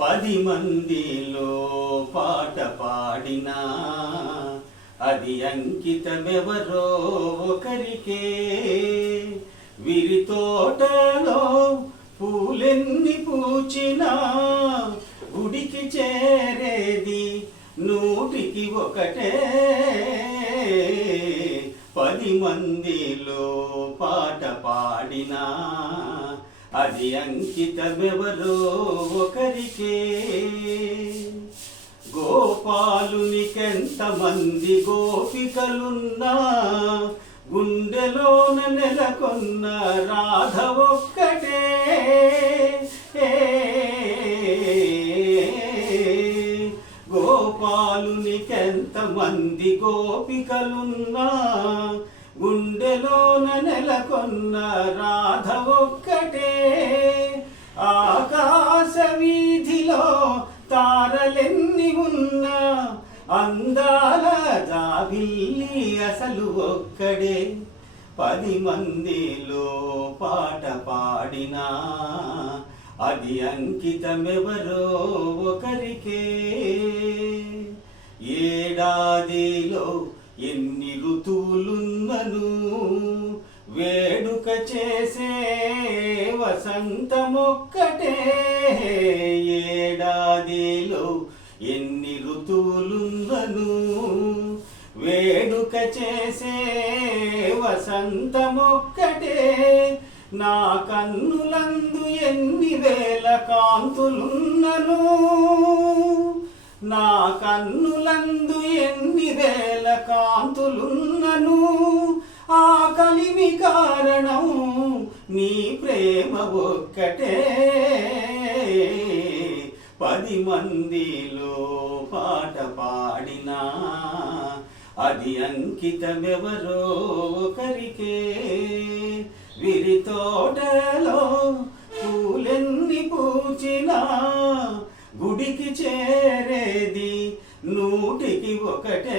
10 మందిలో పాట పాడినా అది అంకితమెవరో ఒకరికే. విరి తోటలో పూలెన్ని పూచినా గుడికి చేరేది 100కి 1. 10 మందిలో పాట పాడినా అది అంకితమెవరో ఒకరికే. గోపాలునికెంతమంది గోపికలున్నా గుండెలోన నెలకొన్న రాధ ఒక్కటే. గోపాలునికెంతమంది గోపికలున్నా గుండెలోన నెలకొన్న రాధ ఒక్కటే. ఆకాశ వీధిలో తారలెన్ని ఉన్నా అందాల జాబిల్లి అసలు ఒక్కడే. 10 మందిలో పాట పాడినా అది అంకితమెవరో ఒకరికే. ఏడాదిలో ఎన్ని ఋతువులున్నను వేడుక చేసే వసంతమొక్కటే. ఏడాదిలో ఎన్ని ఋతువులున్నను వేడుక చేసే వసంతమొక్కటే. నా కన్నులందు ఎన్ని వేల కాంతులున్నను నా కన్నులందు ఎన్ని వేల కాంతులున్నను ఆ కలిమి కారణం నీ ప్రేమ ఒక్కటే. 10 మందిలో పాట పాడినా అది అంకితమెవరో ఒకరికే. విరి తోటలో పూలెన్ని పూచినా గుడికి చేరేది 100కి 1.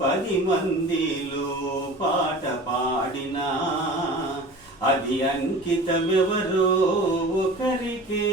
10 మందిలో పాట పాడినా అది అంకితమెవరో ఒకరికే.